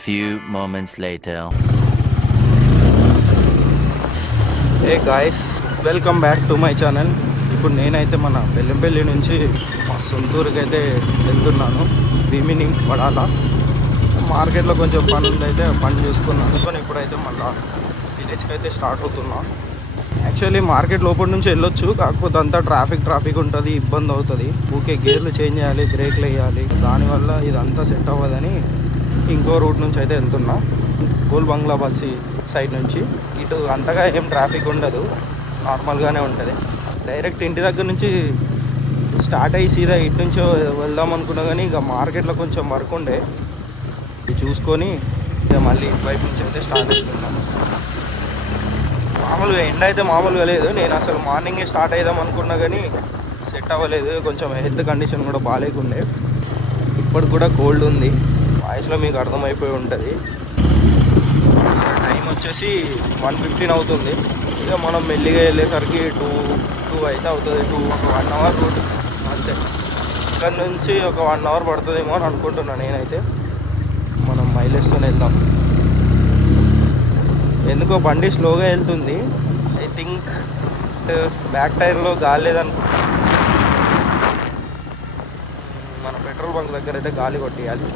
few moments later. Hey guys, welcome back to my channel ఇప్పుడు నేనైతే మన బెల్లంపల్లి నుంచి మా సొంతూరుకి అయితే వెళ్తున్నాను. ఈవినింగ్ పడాల మార్కెట్లో కొంచెం పని ఉంది అయితే పని చూసుకున్నాను. కానీ ఇప్పుడైతే మళ్ళీ విలేజ్కి అయితే స్టార్ట్ అవుతున్నాను యాక్చువల్లీ మార్కెట్ లోపల నుంచి వెళ్ళొచ్చు. కాకపోతే అంతా ట్రాఫిక్ ట్రాఫిక్ ఉంటుంది ఇబ్బంది అవుతుంది. ఊకే గేర్లు చేంజ్ చేయాలి బ్రేక్లు వేయాలి దానివల్ల ఇదంతా సెట్ అవ్వదని ఇంకో రూట్ నుంచి అయితే వెళ్తున్నా. గోల్ బంగ్లా బస్సు సైడ్ నుంచి. ఇటు అంతగా ఏం ట్రాఫిక్ ఉండదు. నార్మల్గానే ఉంటుంది. డైరెక్ట్ ఇంటి దగ్గర నుంచి స్టార్ట్ అయ్యి సీదా ఇటు నుంచి వెళ్దాం అనుకున్నా కానీ ఇక మార్కెట్లో కొంచెం వర్క్ ఉండే. చూసుకొని ఇక మళ్ళీ ఇటువైపు నుంచి అయితే స్టార్ట్ అవుతున్నాను మామూలుగా ఎండ అయితే మామూలుగా లేదు. నేను అసలు మార్నింగే స్టార్ట్ అయిదాం అనుకున్నా కానీ సెట్ అవ్వలేదు. కొంచెం హెల్త్ కండిషన్ కూడా బాగాలేకుండే. ఇప్పటికి కూడా కోల్డ్ ఉంది. వాయిస్లో మీకు అర్థమైపోయి ఉంటుంది. టైం వచ్చేసి వన్ ఫిఫ్టీన్ అవుతుంది. ఇక మనం మెల్లిగా వెళ్ళేసరికి టూ టూ అయితే అవుతుంది. టూ ఒక వన్ అవర్ రూట్ అంతే. ఇక్కడ నుంచి ఒక వన్ అవర్ పడుతుందేమో అని అనుకుంటున్నాను నేనైతే. మనం మైలేజ్తో వెళ్దాం. ఎందుకో బండి స్లోగా వెళ్తుంది. ఐ థింక్ బ్యాక్ టైర్లో గాలి లేదనుకుంటా మన పెట్రోల్ బంక్ దగ్గర అయితే గాలి కొట్టేయాలి.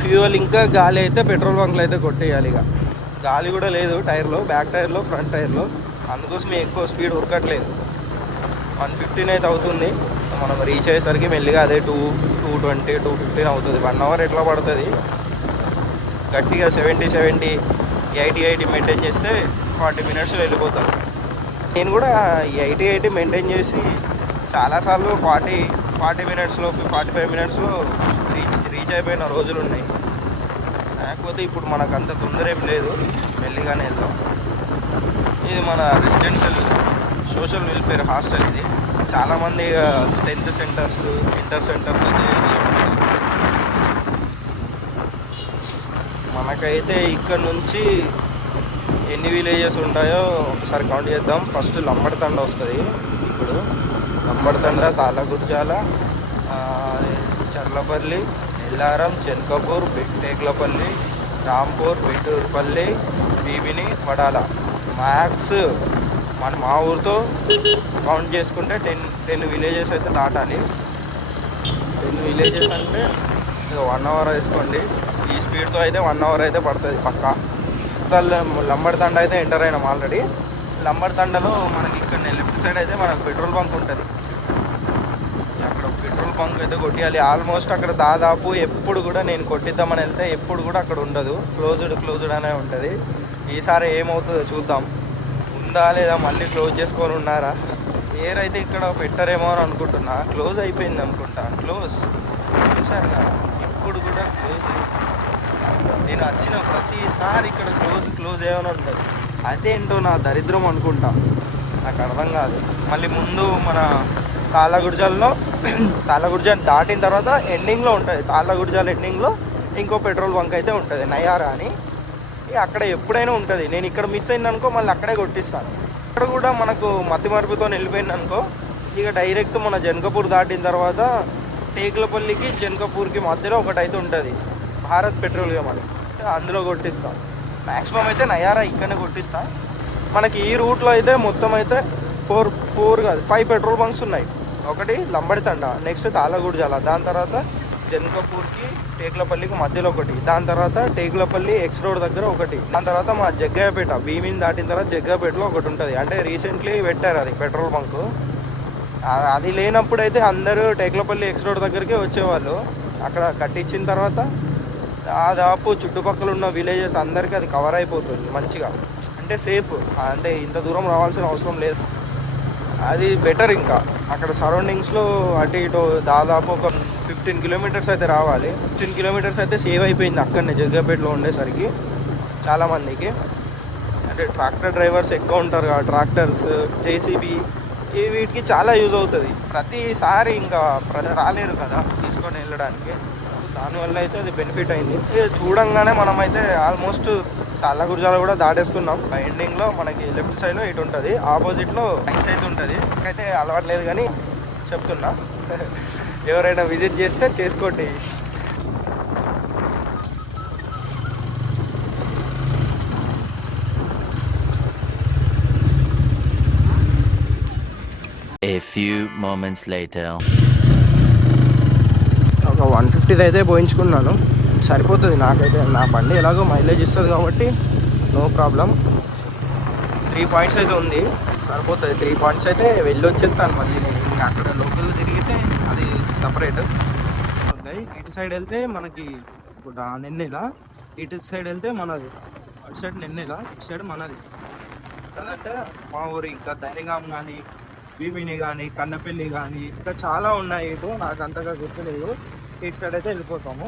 ఫ్యూయల్ ఇంకా గాలి అయితే పెట్రోల్ బంక్లు అయితే కొట్టేయాలి ఇక. గాలి కూడా లేదు టైర్లో బ్యాక్ టైర్లో ఫ్రంట్ టైర్లో. అందుకోసమే ఎక్కువ స్పీడ్ ఉరకట్లేదు. వన్ ఫిఫ్టీన్ అయితే అవుతుంది. మనం రీచ్ అయ్యేసరికి మెల్లిగా అదే two two twenty two fifteen అవుతుంది. వన్ అవర్ ఎట్లా పడుతుంది? గట్టిగా seventy seventy eighty eighty maintain చేస్తే ఫార్టీ మినిట్స్లో వెళ్ళిపోతాం. నేను కూడా ఎయిటీ ఎయిటీ మెయింటైన్ చేసి చాలాసార్లు ఫార్టీ ఫార్టీ మినిట్స్లో ఫార్టీ ఫైవ్ మినిట్స్లో రీచ్ అయిపోయిన రోజులు ఉన్నాయి. కాకపోతే ఇప్పుడు మనకు అంత తొందర ఏం లేదు. మెల్లిగానే వెళ్దాం. ఇది మన రెసిడెన్షియల్ సోషల్ వెల్ఫేర్ హాస్టల్ ఇది. చాలామంది టెన్త్ సెంటర్స్ ఇంటర్ సెంటర్స్ అయితే మనకైతే ఇక్కడ నుంచి ఎన్ని విలేజెస్ ఉంటాయో ఒకసారి కౌంట్ చేద్దాం. ఫస్ట్ లంబడతండ వస్తుంది. ఇప్పుడు లంబడతండ తాళగుర్జాల చర్లపల్లి ఎల్లారం చెన్కపూర్ టేక్లపల్లి రాంపూర్ బిట్టూరుపల్లి బీబిని వడాల. మ్యాక్స్ మన మా ఊరితో కౌంట్ చేసుకుంటే టెన్ టెన్ విలేజెస్ అయితే దాటాలి. టెన్ విలేజెస్ అంటే వన్ అవర్ వేసుకోండి. ఈ స్పీడ్తో అయితే వన్ అవర్ అయితే పడుతుంది పక్కా. లంబడితండ అయితే ఎంటర్ అయినాం ఆల్రెడీ. లంబడితండలో మనకి ఇక్కడ లెఫ్ట్ సైడ్ అయితే మనకు పెట్రోల్ బంక్ ఉంటుంది. అక్కడ పెట్రోల్ బంక్ అయితే కొట్టియాలి. ఆల్మోస్ట్ అక్కడ దాదాపు ఎప్పుడు కూడా నేను కొట్టిద్దామని వెళ్తే ఎప్పుడు కూడా అక్కడ ఉండదు. క్లోజ్డ్ క్లోజ్డ్ అనే ఉంటుంది. ఈసారి ఏమవుతుందో చూద్దాం. ఉందా లేదా మళ్ళీ క్లోజ్ చేసుకొని ఉన్నారా? ఎయిర్ అయితే ఇక్కడ పెట్టరేమో అని అనుకుంటున్నా. క్లోజ్ అయిపోయింది అనుకుంటా. క్లోజ్. చూసారు కదా ఇప్పుడు కూడా క్లోజ్. నేను వచ్చిన ప్రతిసారి ఇక్కడ క్లోజ్ క్లోజ్ ఏమైనా ఉంటుంది అదేంటో నా దరిద్రం అనుకుంటా. నాకు అర్థం కాదు. మళ్ళీ ముందు మన తాళ్ళగుడిజాల్లో తాళ్ళగుడిజాన్ని దాటిన తర్వాత ఎండింగ్లో ఉంటుంది తాళ్ళగుడిజాల ఎండింగ్లో ఇంకో పెట్రోల్ బంక్ అయితే ఉంటుంది నయారా అని. ఇక అక్కడ ఎప్పుడైనా ఉంటుంది. నేను ఇక్కడ మిస్ అయింది అనుకో మళ్ళీ అక్కడే కొట్టిస్తాను. ఇక్కడ కూడా మనకు మతి మరుపుతో వెళ్ళిపోయింది అనుకో ఇక డైరెక్ట్ మన జనకపూర్ దాటిన తర్వాత టేకులపల్లికి జనకపూర్కి మధ్యలో ఒకటి అయితే ఉంటుంది. భారత్ పెట్రోలియం అని అందులో కొట్టిస్తాం. మ్యాక్సిమం అయితే నయారా ఇక్కడనే కొట్టిస్తాను మనకి ఈ రూట్లో అయితే మొత్తం అయితే ఫోర్ ఫోర్ కాదు ఫైవ్ పెట్రోల్ బంక్స్ ఉన్నాయి. ఒకటి లంబడితండ నెక్స్ట్ తాళ్ళగూడజాల దాని తర్వాత జనకపూర్కి టేకులపల్లికి మధ్యలో ఒకటి దాని తర్వాత టేకులపల్లి ఎక్స్ రోడ్ దగ్గర ఒకటి దాని తర్వాత మా జగ్గయ్యపేట భీమిని దాటిన తర్వాత జగ్గయ్యపేటలో ఒకటి ఉంటుంది. అంటే రీసెంట్లీ పెట్టారు అది పెట్రోల్ బంక్. అది లేనప్పుడు అయితే అందరూ టేకులపల్లి ఎక్స్ రోడ్ దగ్గరికి వచ్చేవాళ్ళు. అక్కడ కట్టించిన తర్వాత దాదాపు చుట్టుపక్కల ఉన్న విలేజెస్ అందరికీ అది కవర్ అయిపోతుంది మంచిగా. అంటే సేఫ్ అంటే ఇంత దూరం రావాల్సిన అవసరం లేదు. అది బెటర్ ఇంకా. అక్కడ సరౌండింగ్స్లో అటు ఇటు దాదాపు ఒక ఫిఫ్టీన్ కిలోమీటర్స్ అయితే రావాలి. ఫిఫ్టీన్ కిలోమీటర్స్ అయితే సేవ్ అయిపోయింది అక్కడనే జగ్గపేటలో ఉండేసరికి చాలామందికి. అంటే ట్రాక్టర్ డ్రైవర్స్ ఎక్కువ ఉంటారు కదా ట్రాక్టర్స్ జేసీబీ ఈ వీటికి చాలా యూజ్ అవుతుంది. ప్రతిసారి ఇంకా ప్రజలు రాలేరు కదా తీసుకొని వెళ్ళడానికి. దానివల్ల అయితే అది బెనిఫిట్ అయింది. ఇది చూడంగానే మనమైతే ఆల్మోస్ట్ కళ్ళ కూడా దాటేస్తున్నాం. ఎండింగ్లో మనకి లెఫ్ట్ సైడ్లో ఇటు ఉంటుంది. ఆపోజిట్లో రైట్ సైడ్ ఉంటుంది. అయితే అలవాటు లేదు కానీ చెప్తున్నా. ఎవరైనా విజిట్ చేస్తే చేసుకోండి. A few moments later. ఒక వన్ ఫిఫ్టీది అయితే పోయించుకున్నాను. సరిపోతుంది నాకైతే. నా బండి ఎలాగో మైలేజ్ ఇస్తుంది కాబట్టి నో ప్రాబ్లం. త్రీ పాయింట్స్ అయితే ఉంది. సరిపోతుంది. త్రీ పాయింట్స్ అయితే వెళ్ళి వచ్చేస్తాను మళ్ళీ నేను. ఇంకా అక్కడ లోకల్లో తిరిగితే అది సపరేట్. ఉంటాయి ఇటు సైడ్ వెళ్తే మనకి ఇప్పుడు నిన్నెల ఇటు సైడ్ వెళ్తే మనది. అటు సైడ్ నిన్నెల ఇటు సైడ్ మనది. అంటే మా ఊరు ఇంకా ధైర్యంగాం కానీ బీబీని కానీ కన్నపల్లి కానీ ఇంకా చాలా ఉన్నాయి. ఇటు నాకు అంతగా గుర్తులేదు. ఇటు సైడ్ అయితే వెళ్ళిపోతాము.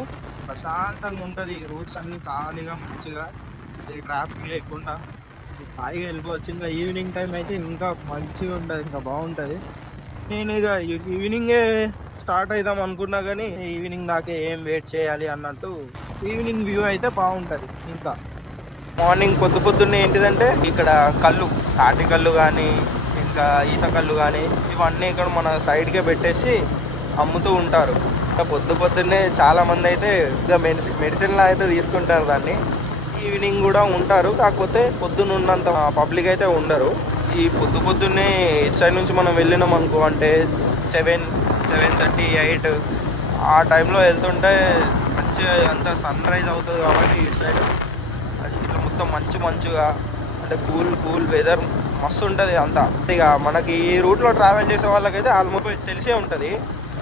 ప్రశాంతంగా ఉంటుంది. రోడ్స్ అన్ని ఖాళీగా మంచిగా. ట్రాఫిక్ లేకుండా. హాయిగా వెళ్ళిపోవచ్చు. ఇంకా ఈవినింగ్ టైం అయితే ఇంకా మంచిగా ఉంటుంది. ఇంకా బాగుంటుంది. నేను ఇక ఈవినింగే స్టార్ట్ అవుదాం అనుకున్నా కానీ ఈవినింగ్ నాకే ఏం వెయిట్ చేయాలి అన్నట్టు ఈవినింగ్ వ్యూ అయితే బాగుంటుంది. ఇంకా మార్నింగ్ పొద్దు పొద్దున్నే ఏంటిదంటే ఇక్కడ కళ్ళు తాటి కళ్ళు కానీ ఇంకా ఈత కళ్ళు కానీ ఇవన్నీ ఇక్కడ మన సైడ్కే పెట్టేసి అమ్ముతూ ఉంటారు. ఇంకా పొద్దు పొద్దున్నే చాలా మంది అయితే ఇంకా మెడిసిన్ మెడిసిన్లా అయితే తీసుకుంటారు దాన్ని. ఈవినింగ్ కూడా ఉంటారు. కాకపోతే పొద్దున్న ఉన్నంత పబ్లిక్ అయితే ఉండరు. ఈ పొద్దు పొద్దున్నే ఇటు సైడ్ నుంచి మనం వెళ్ళినాం అనుకో అంటే సెవెన్ సెవెన్ థర్టీ ఎయిట్ ఆ టైంలో వెళ్తుంటే మంచిగా అంత సన్ రైజ్ అవుతుంది కాబట్టి ఇటు సైడ్. అది ఇట్లా మొత్తం మంచు మంచుగా అంటే కూల్ కూల్ వెదర్ మస్తు ఉంటుంది అంతా. ఇక మనకి ఈ రూట్లో ట్రావెల్ చేసే వాళ్ళకైతే ఆల్మోస్ట్ తెలిసే ఉంటుంది.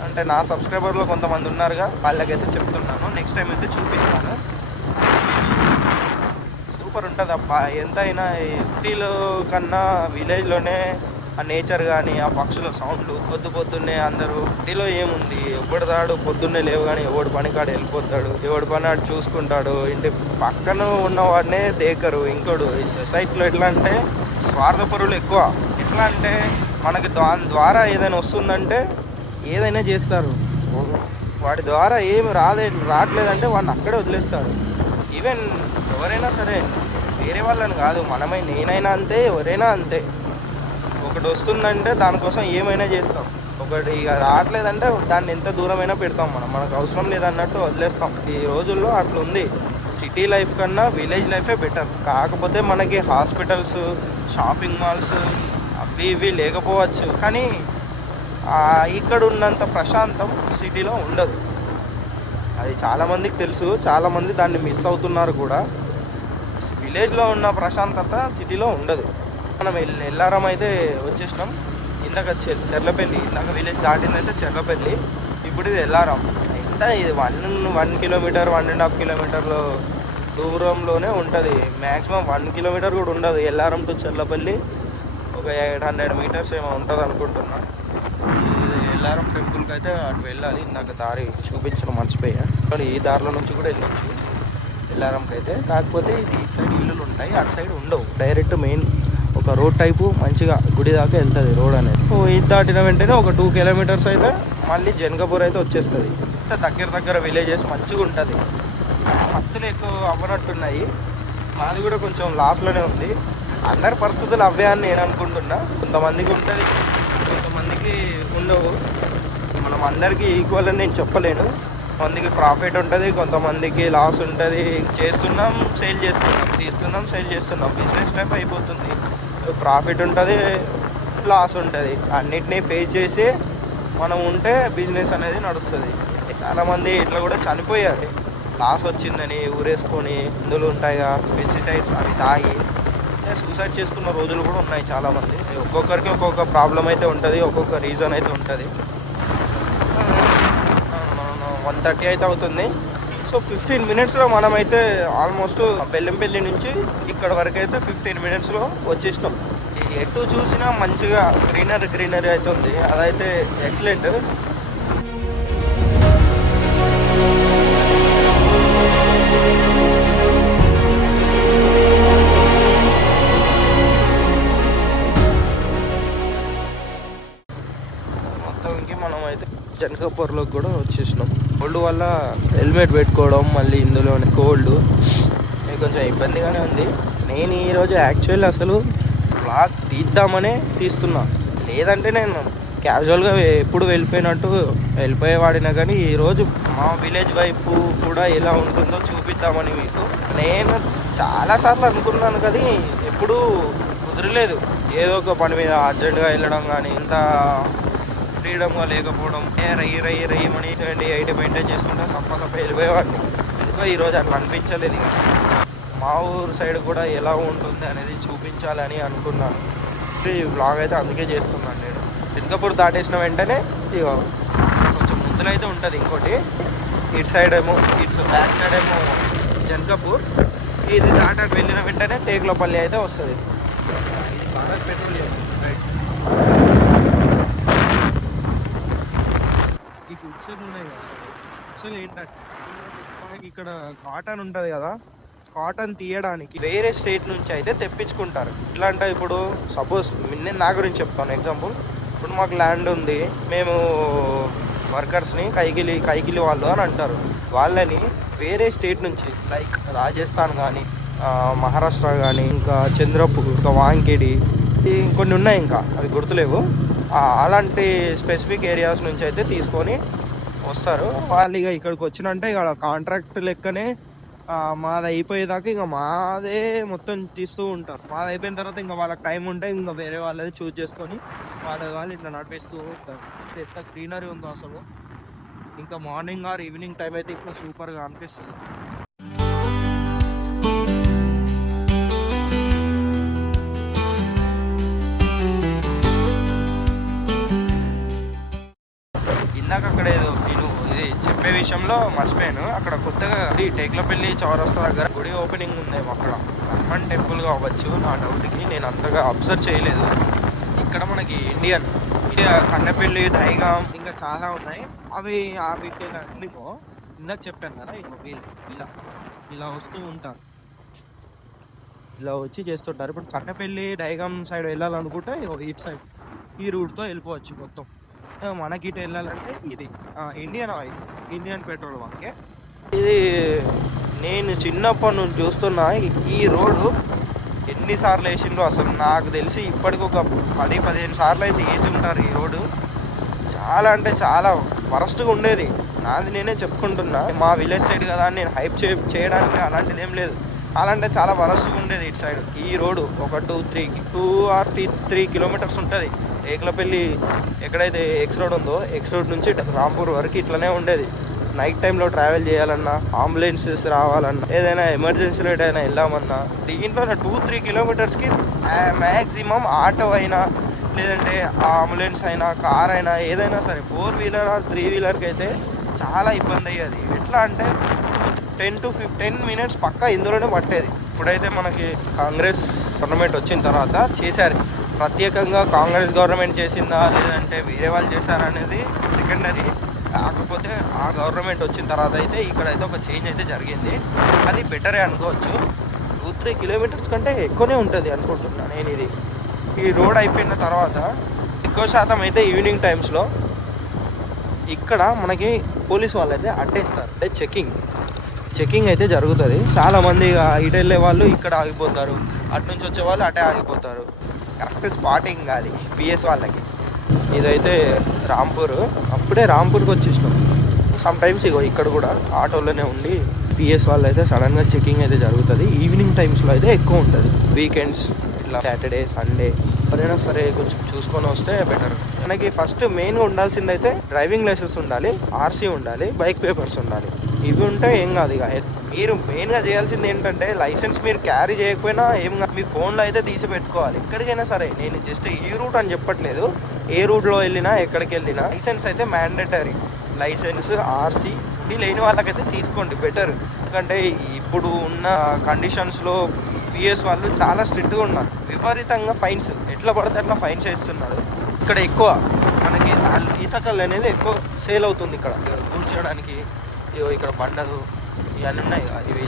అంటే నా సబ్స్క్రైబర్లో కొంతమంది ఉన్నారుగా వాళ్ళకైతే చెప్తున్నాను. నెక్స్ట్ టైం అయితే చూపిస్తాను. సూపర్ ఉంటుంది అప్ప ఎంతైనా సిటీలో కన్నా విలేజ్లోనే ఆ నేచర్ కానీ ఆ పక్షుల సౌండ్లు పొద్దు పొద్దున్నే అందరూ సిటీలో ఏముంది? ఎవడు రాడు? పొద్దున్నే లేవు కానీ ఎవడు పని కాడ వెళ్ళిపోతాడు? ఎవడు పని ఆడు చూసుకుంటాడు? ఇంటి పక్కన ఉన్నవాడినే దేకరు. ఇంకోడు ఈ సొసైటీలో ఎట్లా అంటే స్వార్థపరులు ఎక్కువ. ఎట్లా అంటే మనకి దాని ద్వారా ఏదైనా వస్తుందంటే ఏదైనా చేస్తారు. వాటి ద్వారా ఏమి రాలే రావట్లేదంటే వాడిని అక్కడే వదిలేస్తారు. ఈవెన్ ఎవరైనా సరే వేరే వాళ్ళని కాదు మనమై నేనైనా అంతే ఎవరైనా అంతే. ఒకటి వస్తుందంటే దానికోసం ఏమైనా చేస్తాం. ఒకటి ఇక రావట్లేదంటే దాన్ని ఎంత దూరమైనా పెడతాం మనం. మనకు అవసరం లేదన్నట్టు వదిలేస్తాం. ఈ రోజుల్లో అట్లా ఉంది. సిటీ లైఫ్ కన్నా విలేజ్ లైఫే బెటర్ కాకపోతే మనకి హాస్పిటల్స్ షాపింగ్ మాల్స్ అవి ఇవి లేకపోవచ్చు. కానీ ఇక్కడ ఉన్నంత ప్రశాంతం సిటీలో ఉండదు. అది చాలామందికి తెలుసు చాలామంది దాన్ని మిస్ అవుతున్నారు కూడా. విలేజ్లో ఉన్న ప్రశాంతత సిటీలో ఉండదు. మనం ఎల్లారం అయితే వచ్చేసినాం. ఇందాక చెర్లపల్లి ఇందాక విలేజ్ దాటిందైతే చెర్లపల్లి ఇప్పుడు ఇది ఎల్లారం. ఎంత ఇది one one kilometre one and half కిలోమీటర్లో దూరంలోనే ఉంటుంది. మ్యాక్సిమం వన్ కిలోమీటర్ కూడా ఉండదు. ఎల్లారం టు చెర్లపల్లి ఒక ఎయిట్ హండ్రెడ్ మీటర్స్ ఏమో ఉంటుంది అనుకుంటున్నాను ఎల్లారం టెంపుల్కి అయితే అటు వెళ్ళాలి. నాకు దారి చూపించడం మర్చిపోయా. కానీ ఈ దారిలో నుంచి కూడా వెళ్ళొచ్చు. ఎల్లారంకి అయితే కాకపోతే ఇది ఇటు సైడ్ ఇల్లులు ఉంటాయి. అటు సైడ్ ఉండవు. డైరెక్ట్ మెయిన్ ఒక రోడ్ టైపు మంచిగా గుడి దాకా వెళ్తుంది రోడ్ అనేది. సో ఇది దాటిన వెంటనే ఒక టూ కిలోమీటర్స్ అయితే మళ్ళీ జనకపూర్ అయితే వచ్చేస్తుంది. ఇంత దగ్గర దగ్గర విలేజెస్ మంచిగా ఉంటుంది. పత్తులు ఎక్కువ అవ్వనట్టున్నాయి. మాది కూడా కొంచెం లాస్లోనే ఉంది. అందరి పరిస్థితులు అవే అని నేను అనుకుంటున్నా. కొంతమందికి ఉంటుంది. కొంతమందికి ఉండవు. మనం అందరికీ ఈక్వల్ అని నేను చెప్పలేను. కొంతమందికి ప్రాఫిట్ ఉంటుంది కొంతమందికి లాస్ ఉంటుంది. చేస్తున్నాం సేల్ చేస్తున్నాం తీస్తున్నాం సేల్ చేస్తున్నాం. బిజినెస్ టైప్ అయిపోతుంది. ప్రాఫిట్ ఉంటుంది లాస్ ఉంటుంది. అన్నిటినీ ఫేస్ చేసి మనం ఉంటే బిజినెస్ అనేది నడుస్తుంది. చాలామంది ఇట్లా కూడా చనిపోయారు. లాస్ వచ్చిందని ఊరేసుకొని ఇందులో ఉంటాయిగా పెస్టిసైడ్స్ అవి తాగి సూసైడ్ చేసుకున్న రోజులు కూడా ఉన్నాయి చాలామంది. ఒక్కొక్కరికి ఒక్కొక్క ప్రాబ్లం అయితే ఉంటుంది ఒక్కొక్క రీజన్ అయితే ఉంటుంది. వన్ థర్టీ అయితే అవుతుంది. సో ఫిఫ్టీన్ మినిట్స్లో మనమైతే ఆల్మోస్ట్ బెల్లంపల్లి నుంచి ఇక్కడ వరకు అయితే ఫిఫ్టీన్ మినిట్స్లో వచ్చేసినాం. ఎటు చూసినా మంచిగా గ్రీనరీ గ్రీనరీ అయితే ఉంది. అదైతే ఎక్సలెంట్ జనకాపూర్లోకి కూడా వచ్చేసినాం. కోల్డ్ వల్ల హెల్మెట్ పెట్టుకోవడం మళ్ళీ ఇందులోనే కోల్డ్ కొంచెం ఇబ్బందిగానే ఉంది. నేను ఈరోజు యాక్చువల్ అసలు బ్లాగ్ తీద్దామనే తీస్తున్నా. లేదంటే నేను క్యాజువల్గా ఎప్పుడు వెళ్ళిపోయినట్టు వెళ్ళిపోయేవాడినా కానీ ఈరోజు మా విలేజ్ వైపు కూడా ఎలా ఉంటుందో చూపిద్దామని మీకు. నేను చాలాసార్లు అనుకున్నాను కానీ ఎప్పుడూ కుదరలేదు. ఏదో ఒక పని మీద అర్జెంటుగా వెళ్ళడం కానీ ఇంత ఫ్రీడమ్గా లేకపోవడం. ఏ రయ్యి రయ్యి రయ్యి మనీ సెవెంటీ ఎయిటీ మెయింటైన్ చేసుకుంటా సప్ప సప్ప వెళ్ళిపోయేవాడిని. ఎందుకో ఈరోజు అట్లా అనిపించలేదు మా ఊరు సైడ్ కూడా ఎలా ఉంటుంది అనేది చూపించాలని అనుకున్నాను. ఈ బ్లాగ్ అయితే అందుకే చేస్తున్నాను నేను. సింగపూర్ దాటేసిన వెంటనే ఇక కొంచెం ముందులో అయితే ఉంటుంది ఇంకోటి. ఇటు సైడ్ ఏమో ఇటు బ్యాక్ సైడ్ ఏమో జనకపూర్. ఇది దాటాకి వెళ్ళిన వెంటనే టేకులపల్లి అయితే వస్తుంది. ఇది భారత్ పెట్రోలియం. రైట్ ఉన్నాయి కదా. కుర్చీలు ఏంటంటే మనకి ఇక్కడ కాటన్ ఉంటుంది కదా. కాటన్ తీయడానికి వేరే స్టేట్ నుంచి అయితే తెప్పించుకుంటారు. ఎట్లా అంటే ఇప్పుడు సపోజ్ నేను నా గురించి చెప్తాను. ఎగ్జాంపుల్ ఇప్పుడు మాకు ల్యాండ్ ఉంది. మేము వర్కర్స్ని కైకిలి కైకిలి వాళ్ళు అని అంటారు. వాళ్ళని వేరే స్టేట్ నుంచి లైక్ రాజస్థాన్ కానీ మహారాష్ట్ర కానీ ఇంకా చంద్రపూర్ ఇంకా వాంకిడి ఇంకొన్ని ఉన్నాయి ఇంకా. అవి గుర్తులేవు. అలాంటి స్పెసిఫిక్ ఏరియాస్ నుంచి అయితే తీసుకొని వస్తారు. వాళ్ళు ఇక ఇక్కడికి వచ్చినంటే ఇక కాంట్రాక్ట్ లెక్కనే మాది అయిపోయేదాకా ఇంకా మాదే మొత్తం తీస్తూ ఉంటారు. మాది అయిపోయిన తర్వాత ఇంకా వాళ్ళకి టైం ఉంటే ఇంకా వేరే వాళ్ళది చూస్ చేసుకొని వాళ్ళ వాళ్ళు ఇట్లా నడిపిస్తూ ఉంటారు. ఎంత గ్రీనరీ ఉందో అసలు. ఇంకా మార్నింగ్ ఆర్ ఈవినింగ్ టైం అయితే ఇంకా సూపర్గా అనిపిస్తుంది. విషయంలో మర్చిపోయాను. అక్కడ కొత్తగా అది టేక్లపల్లి చౌరస్తా దగ్గర గుడి ఓపెనింగ్ ఉందేమో అక్కడ. హనుమాన్ టెంపుల్ కావచ్చు నా డౌట్కి నేను అంతగా అబ్జర్వ్ చేయలేదు. ఇక్కడ మనకి ఇండియన్ ఇండియా కన్నపల్లి దైగాం ఇంకా చాలా ఉన్నాయి. అవి ఆ వీటిలో ఎందుకో ఇందాక చెప్పాను కదా వీళ్ళు ఇలా ఇలా వస్తూ ఉంటారు. ఇలా వచ్చి చేస్తుంటారు. ఇప్పుడు కన్నపల్లి డైగాం సైడ్ వెళ్ళాలనుకుంటే ఇటు సైడ్ ఈ రూట్తో వెళ్ళిపోవచ్చు మొత్తం. మనకి ఇటు వెళ్ళాలంటే ఇది. Indian oil. ఇండియన్ పెట్రోల్ బంకే. ఇది నేను చిన్నప్పటి నుంచి చూస్తున్నా ఈ- రోడ్డు ఎన్నిసార్లు వేసిండ్రో అసలు నాకు తెలిసి ఇప్పటికి ఒక పది పదిహేను సార్లు అయితే వేసి ఉంటారు ఈ రోడ్డు. చాలా అంటే చాలా వరస్ట్గా ఉండేది. నాది నేనే చెప్పుకుంటున్నా. మా విలేజ్ సైడ్ కదా అని నేను హైప్ చే చేయడానికి అలాంటిది ఏం లేదు. అలాంటి చాలా వరస్ట్గా ఉండేది ఇటు సైడ్. ఈ రోడ్డు ఒక two three two or three three kilometres ఉంటుంది. ఏకలపల్లి ఎక్కడైతే ఎక్స్ రోడ్ ఉందో ఎక్స్ రోడ్ నుంచి రాంపూర్ వరకు ఇట్లనే ఉండేది. నైట్ టైంలో ట్రావెల్ చేయాలన్నా అంబులెన్సెస్ రావాలన్నా ఏదైనా ఎమర్జెన్సీలో ఏదైనా వెళ్ళామన్నా దీంట్లో టూ త్రీ కిలోమీటర్స్కి మ్యాక్సిమం ఆటో అయినా లేదంటే అంబులెన్స్ అయినా కార్ అయినా ఏదైనా సరే ఫోర్ వీలర్ ఆర్ త్రీ వీలర్కి అయితే చాలా ఇబ్బంది అయ్యేది. ఎట్లా అంటే ten to fifteen minutes పక్కా ఇందులోనే పట్టేది. ఇప్పుడైతే మనకి కాంగ్రెస్ టోర్నమెంట్ వచ్చిన తర్వాత చేశారు. ప్రత్యేకంగా కాంగ్రెస్ గవర్నమెంట్ చేసిందా లేదంటే వేరే వాళ్ళు చేశారా అనేది సెకండరీ కాకపోతే ఆ గవర్నమెంట్ వచ్చిన తర్వాత అయితే ఇక్కడైతే ఒక చేంజ్ అయితే జరిగింది. అది బెటరే అనుకోవచ్చు. టూ త్రీ కిలోమీటర్స్ కంటే ఎక్కువనే ఉంటుంది అనుకుంటున్నాను నేను ఇది ఈ రోడ్ అయిపోయిన తర్వాత ఎక్కువ శాతం అయితే ఈవినింగ్ టైమ్స్లో ఇక్కడ మనకి పోలీస్ వాళ్ళు అయితే అడ్డేస్తారు. అంటే చెకింగ్ చెకింగ్ అయితే జరుగుతుంది. చాలా మంది ఇటు వెళ్ళే వాళ్ళు ఇక్కడ ఆగిపోతారు. అటు నుంచి వచ్చే వాళ్ళు అటే ఆగిపోతారు. కరెక్ట్ స్పాటింగ్ కాదు పిఎస్ వాళ్ళకి. ఇదైతే రాంపూర్. అప్పుడే రాంపూర్కి వచ్చేసినాం. సమ్ టైమ్స్ ఇగో ఇక్కడ కూడా ఆటోలోనే ఉండి పిఎస్ వాళ్ళు అయితే సడన్గా చెకింగ్ అయితే జరుగుతుంది. ఈవినింగ్ టైమ్స్లో అయితే ఎక్కువ ఉంటుంది. వీకెండ్స్ ఇట్లా సాటర్డే సండే ఎవరైనా సరే కొంచెం చూసుకొని వస్తే బెటర్ మనకి ఫస్ట్ మెయిన్గా ఉండాల్సింది అయితే డ్రైవింగ్ లైసెన్స్ ఉండాలి ఆర్సీ ఉండాలి బైక్ పేపర్స్ ఉండాలి. ఇవి ఉంటే ఏం కాదు ఇక. మీరు మెయిన్గా చేయాల్సింది ఏంటంటే లైసెన్స్ మీరు క్యారీ చేయకపోయినా ఏం మీ ఫోన్లో అయితే తీసి పెట్టుకోవాలి. ఎక్కడికైనా సరే నేను జస్ట్ ఈ రూట్ అని చెప్పట్లేదు. ఏ రూట్లో వెళ్ళినా ఎక్కడికి వెళ్ళినా లైసెన్స్ అయితే మ్యాండేటరీ లైసెన్స్ ఆర్సీ ఇది లేని వాళ్ళకైతే తీసుకోండి బెటర్ ఎందుకంటే ఇప్పుడు ఉన్న కండిషన్స్లో పిఎస్ వాళ్ళు చాలా స్ట్రిక్ట్గా ఉన్నారు. విపరీతంగా ఫైన్స్ ఎట్లా పడితే అట్లా ఫైన్స్ వేస్తున్నారు. ఇక్కడ ఎక్కువ. మనకి ఈతకల్ అనేది ఎక్కువ సేల్ అవుతుంది ఇక్కడ. కూర్చోడానికి. ఇగో ఇక్కడ బండలు. ఇవన్నీ ఉన్నాయి. కదా, ఇవి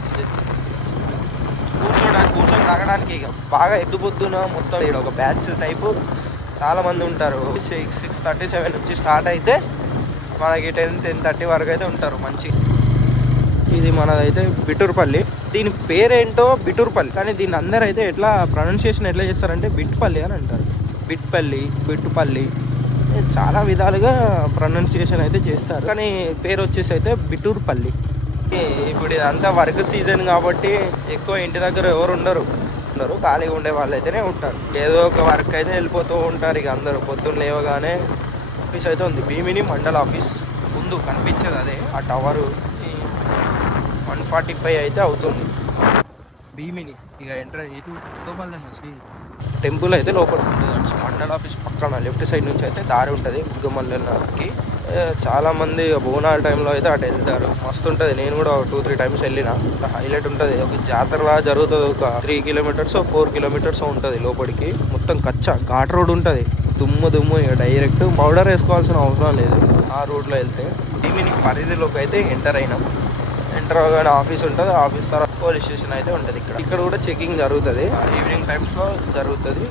కూర్చోడానికి కూర్చొని తాగడానికి ఇక బాగా ఎద్దు పొద్దున మొత్తం ఇక్కడ ఒక బ్యాచ్ టైపు. చాలామంది ఉంటారు. సిక్స్ సిక్స్ థర్టీ సెవెన్ నుంచి స్టార్ట్ అయితే మనకి టెన్ టెన్ థర్టీ వరకు అయితే ఉంటారు మంచి. ఇది మనదైతే బిటూర్పల్లి. దీని పేరేంటో బిటూర్పల్లి. కానీ దీని అందరూ అయితే ఎట్లా ప్రొనౌన్సియేషన్ ఎట్లా చేస్తారంటే బిట్పల్లి అని అంటారు. బిట్పల్లి బిట్టుపల్లి. చాలా విధాలుగా ప్రొనౌన్సియేషన్ అయితే చేస్తారు. కానీ పేరు వచ్చేసి అయితే బిటూర్పల్లి. ఇప్పుడు ఇదంతా వర్క్ సీజన్ కాబట్టి ఎక్కువ ఇంటి దగ్గర ఎవరు ఉండరు. ఉండరు ఖాళీగా ఉండే వాళ్ళు అయితేనే ఉంటారు. ఏదో ఒక వర్క్ అయితే వెళ్ళిపోతూ ఉంటారు ఇక అందరూ. పొద్దున్న లేవగానే ఆఫీస్ అయితే ఉంది. భీమిని మండల ఆఫీస్ ముందు కనిపించేది అదే ఆ టవరు. వన్ ఫార్టీ ఫైవ్ అయితే అవుతుంది. భీమిని ఇక ఎంటర్ ఇది టెంపుల్ అయితే లోపల ఉంటుంది. మండల ఆఫీస్ పక్కన లెఫ్ట్ సైడ్ నుంచి అయితే దారి ఉంటుంది. ఉద్దమల్లెకి చాలామంది బోనాల టైంలో అయితే అటు వెళ్తారు. మస్తు ఉంటుంది. నేను కూడా ఒక టూ త్రీ టైమ్స్ వెళ్ళిన. హైలైట్ ఉంటుంది. ఒక జాతరలా జరుగుతుంది. ఒక త్రీ కిలోమీటర్స్ ఫోర్ కిలోమీటర్స్ ఉంటుంది లోపలికి. మొత్తం కచ్చా ఘాట్ రోడ్ ఉంటుంది. దుమ్ము దుమ్ము ఇక డైరెక్ట్ పౌడర్ వేసుకోవాల్సిన అవసరం లేదు. ఆ రోడ్లో వెళ్తే భీమిని పరిధిలోకి అయితే ఎంటర్ అయినాం. ఎంటర్ అవగానే ఆఫీస్ ఉంటుంది. ఆఫీస్ తర్వాత పోలీస్ స్టేషన్ అయితే ఉంటుంది ఇక్కడ. ఇక్కడ కూడా చెకింగ్ జరుగుతుంది. ఈవినింగ్ టైమ్స్లో జరుగుతుంది.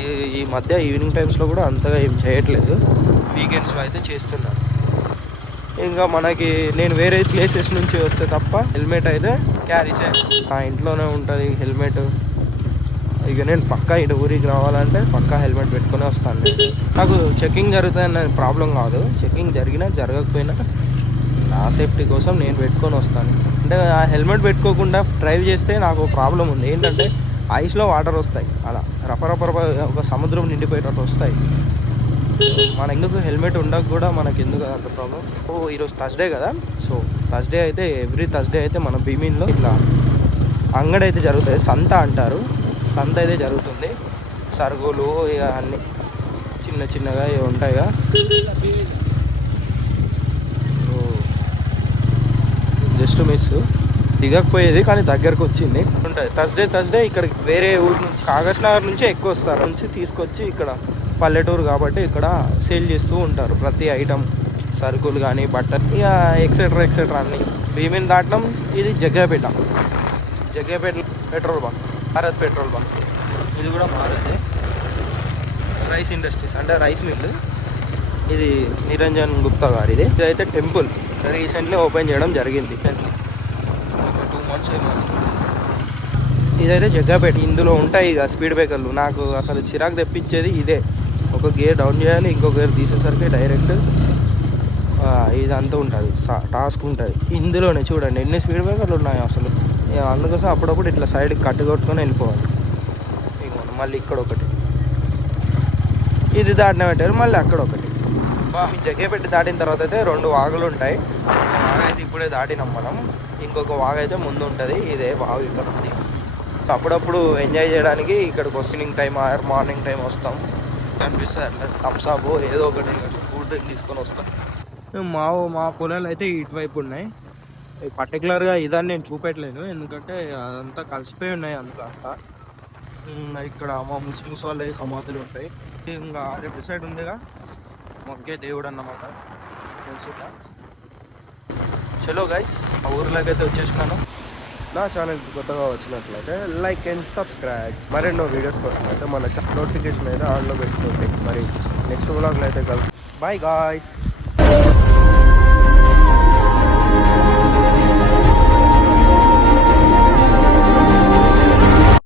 ఈ ఈ మధ్య ఈవినింగ్ టైమ్స్లో కూడా అంతగా ఏం చేయట్లేదు. వీకెండ్స్లో అయితే చేస్తున్నారు. ఇంకా మనకి నేను వేరే ప్లేసెస్ నుంచి వస్తే తప్ప హెల్మెట్ అయితే క్యారీ చేయాలి. నా ఇంట్లోనే ఉంటుంది హెల్మెట్ ఇక నేను పక్కా ఇటు ఊరికి రావాలంటే పక్కా హెల్మెట్ పెట్టుకునే వస్తాను. నాకు చెకింగ్ జరుగుతుందని ప్రాబ్లం కాదు. చెకింగ్ జరిగినా జరగకపోయినా నా సేఫ్టీ కోసం నేను పెట్టుకొని వస్తాను. అంటే ఆ హెల్మెట్ పెట్టుకోకుండా డ్రైవ్ చేస్తే నాకు ప్రాబ్లం ఉంది. ఏంటంటే ఐస్లో వాటర్ వస్తాయి. అలా రపరపర ఒక సముద్రం నిండిపోయేటట్టు వస్తాయి. మన ఎందుకు హెల్మెట్ ఉండక కూడా మనకి ఎందుకు అంత ప్రాబ్లం ఓ ఈరోజు థర్స్డే కదా? సో థర్స్డే అయితే ఎవ్రీ థర్స్డే అయితే మన భీమిన్లో ఇట్లా అంగడి అయితే జరుగుతుంది. సంత అంటారు. సంత అయితే జరుగుతుంది. సరుకులు ఇక అన్నీ చిన్న చిన్నగా ఇవి ఉంటాయిగా. జస్ట్ మిస్ దిగకపోయేది కానీ దగ్గరకు వచ్చింది. ఉంటుంది థర్స్డే థర్స్డే ఇక్కడ వేరే ఊరు నుంచి కాగజ్ నగర్ నుంచి ఎక్కువ వస్తారు నుంచి తీసుకొచ్చి ఇక్కడ పల్లెటూరు కాబట్టి ఇక్కడ సేల్ చేస్తూ ఉంటారు ప్రతి ఐటమ్. సరుకులు కానీ బట్టలు ఇక ఎక్సెట్రా ఎక్సెట్రా అన్ని. భీమిని దాటడం ఇది Jaggapeta. Jaggapeta petrol bunk. Bharat petrol bunk. ఇది కూడా భారతే. రైస్ ఇండస్ట్రీస్ అంటే రైస్ మిల్. ఇది నిరంజన్ గుప్తా గారిది. ఇది అయితే టెంపుల్. రీసెంట్లీ ఓపెన్ చేయడం జరిగింది. ఒక టూ మంత్స్ ఇదైతే జగ్గాపేట. ఇందులో ఉంటాయి ఇక స్పీడ్ బ్రేకర్లు. నాకు అసలు చిరాకు తెప్పించేది ఇదే. ఒక గేర్ డౌన్ చేయాలి ఇంకో గేర్ తీసేసరికి డైరెక్ట్ ఇదంతా ఉంటుంది. టాస్క్ ఉంటుంది. ఇందులోనే చూడండి ఎన్ని స్పీడ్ బ్రేకర్లు ఉన్నాయి అసలు. ఇక అందుకోసం అప్పుడప్పుడు ఇట్లా సైడ్కి కట్టు కొట్టుకొని వెళ్ళిపోవాలి. ఇగో మళ్ళీ ఇక్కడ ఒకటి. ఇది దాటిన పెట్టారు మళ్ళీ అక్కడ ఒకటి. జగే పెట్టి దాటిన తర్వాత అయితే రెండు వాగులు ఉంటాయి. ఒక అయితే ఇప్పుడే దాటినాం మనం. ఇంకొక వాగ అయితే ముందు ఉంటుంది ఇదే వాగు ఇక్కడ ఉంది. అప్పుడప్పుడు ఎంజాయ్ చేయడానికి ఇక్కడికి evening time or morning time వస్తాం. కనిపిస్తుంది. అట్లా థమ్సాప్ ఏదో ఒకటి ఫుడ్ తీసుకొని వస్తాం. మా మా పొలాలు అయితే ఇటువైపు ఉన్నాయి. పర్టికులర్గా ఇదని నేను చూపెట్టలేను ఎందుకంటే అదంతా కలిసిపోయి ఉన్నాయి అందులో అంతా ఇక్కడ మా ముస్లిమ్స్ వాళ్ళ సమాధులు ఉంటాయి. ఇంకా రేపు సైడ్ ఉందిగా. మొక్కే దేవుడు అన్నమాట. తెలుసు నాకు చలో గైస్ ఆ ఊర్లోకి అయితే వచ్చేసినాను. నా ఛానల్ కొత్తగా వచ్చినట్లయితే లైక్ అండ్ సబ్స్క్రైబ్. మరెన్నో వీడియోస్ కోసం అయితే మన నోటిఫికేషన్ అయితే ఆన్లో పెట్టుకోండి. మరి నెక్స్ట్ బ్లాగ్లో అయితే కలుపు బాయ్ గాయస్